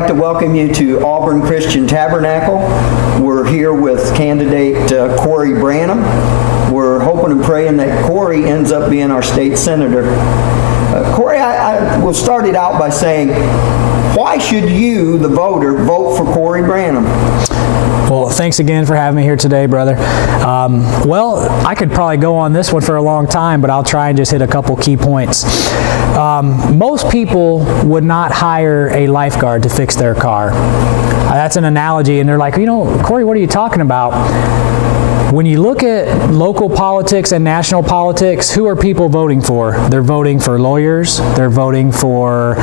like to welcome you to Auburn Christian Tabernacle. We're here with candidate Cory Branham. We're hoping and praying that Cory ends up being our state senator. Cory, I will start it out by saying, why should you, the voter, vote for Cory Branham? Well, thanks again for having me here today, brother. Well, I could probably go on this one for a long time, but I'll try and just hit a couple key points. Most people would not hire a lifeguard to fix their car. That's an analogy, and they're like, Cory, what are you talking about? When you look at local politics and national politics, who are people voting for? They're voting for lawyers, they're voting for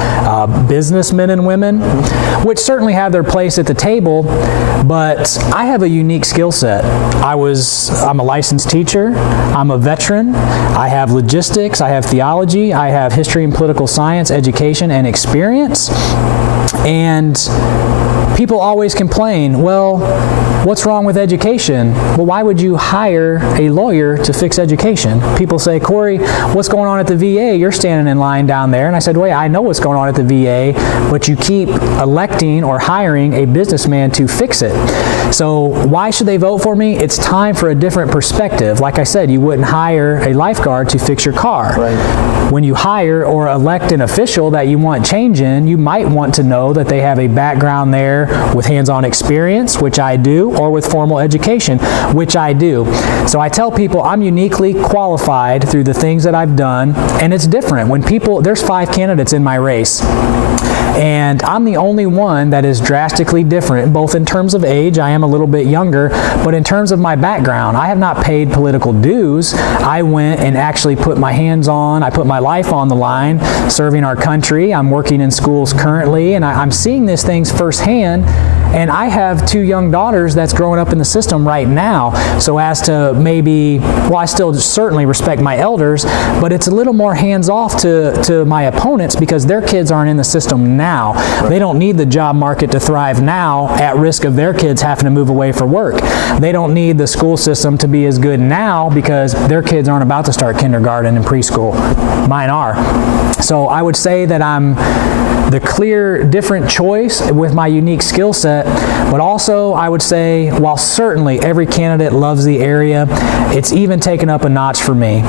businessmen and women, which certainly have their place at the table, but I have a unique skill set. I'm a licensed teacher, I'm a veteran, I have logistics, I have theology, I have history and political science, education, and experience. And people always complain, well, what's wrong with education? Well, why would you hire a lawyer to fix education? People say, Cory, what's going on at the VA? You're standing in line down there. And I said, wait, I know what's going on at the VA, but you keep electing or hiring a businessman to fix it. So why should they vote for me? It's time for a different perspective. Like I said, you wouldn't hire a lifeguard to fix your car. Right. When you hire or elect an official that you want change in, you might want to know that they have a background there with hands-on experience, which I do, or with formal education, which I do. So I tell people I'm uniquely qualified through the things that I've done, and it's different. There's 5 candidates in my race, and I'm the only one that is drastically different, both in terms of age, I am a little bit younger, but in terms of my background, I have not paid political dues. I went and actually put my hands on, I put my life on the line, serving our country. I'm working in schools currently, and I'm seeing these things firsthand. And I have 2 young daughters that's growing up in the system right now. So as to I still certainly respect my elders, but it's a little more hands-off to my opponents because their kids aren't in the system now. Right. They don't need the job market to thrive now at risk of their kids having to move away for work. They don't need the school system to be as good now because their kids aren't about to start kindergarten and preschool. Mine are. So I would say that I'm the clear, different choice with my unique skill set, but also I would say, while certainly every candidate loves the area, it's even taken up a notch for me.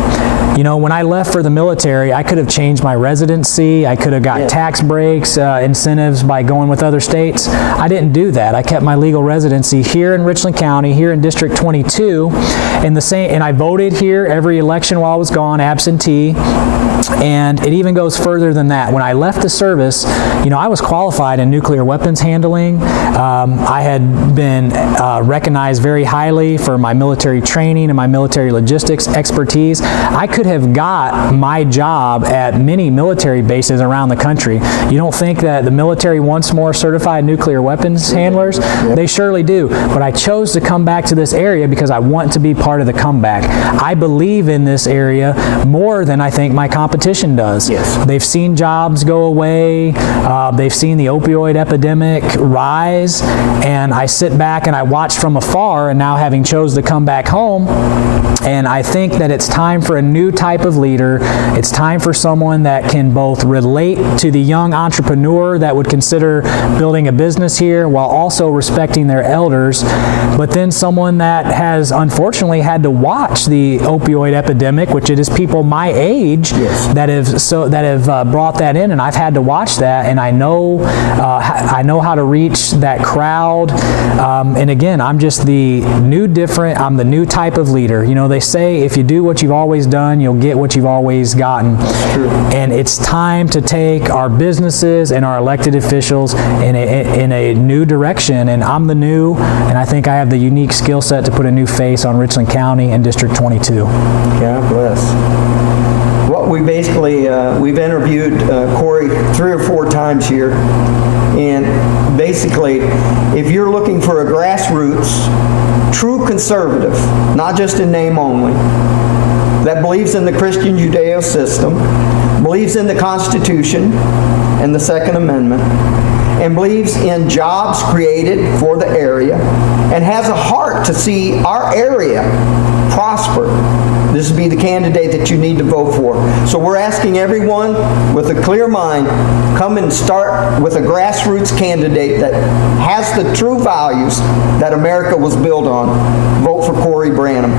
When I left for the military, I could have changed my residency, I could have got tax breaks, incentives by going with other states. I didn't do that. I kept my legal residency here in Richland County, here in District 22, and I voted here every election while I was gone, absentee. And it even goes further than that. When I left the service, I was qualified in nuclear weapons handling. I had been recognized very highly for my military training and my military logistics expertise. I could have got my job at many military bases around the country. You don't think that the military wants more certified nuclear weapons handlers? Yep. They surely do. But I chose to come back to this area because I want to be part of the comeback. I believe in this area more than I think my competition does. Yes. They've seen jobs go away. They've seen the opioid epidemic rise. And I sit back and I watch from afar, and now having chose to come back home, and I think that it's time for a new type of leader. It's time for someone that can both relate to the young entrepreneur that would consider building a business here while also respecting their elders, but then someone that has unfortunately had to watch the opioid epidemic, which it is people my age that have brought that in, and I've had to watch that, and I know how to reach that crowd. And again, I'm just I'm the new type of leader. They say if you do what you've always done, you'll get what you've always gotten. That's true. And it's time to take our businesses and our elected officials in a new direction. And I'm the new, and I think I have the unique skill set to put a new face on Richland County and District 22. God bless. Well, we've interviewed Cory 3 or 4 times here. And basically, if you're looking for a grassroots, true conservative, not just in name only, that believes in the Christian Judeo system, believes in the Constitution and the Second Amendment, and believes in jobs created for the area, and has a heart to see our area prosper, this would be the candidate that you need to vote for. So we're asking everyone with a clear mind, come and start with a grassroots candidate that has the true values that America was built on. Vote for Cory Branham.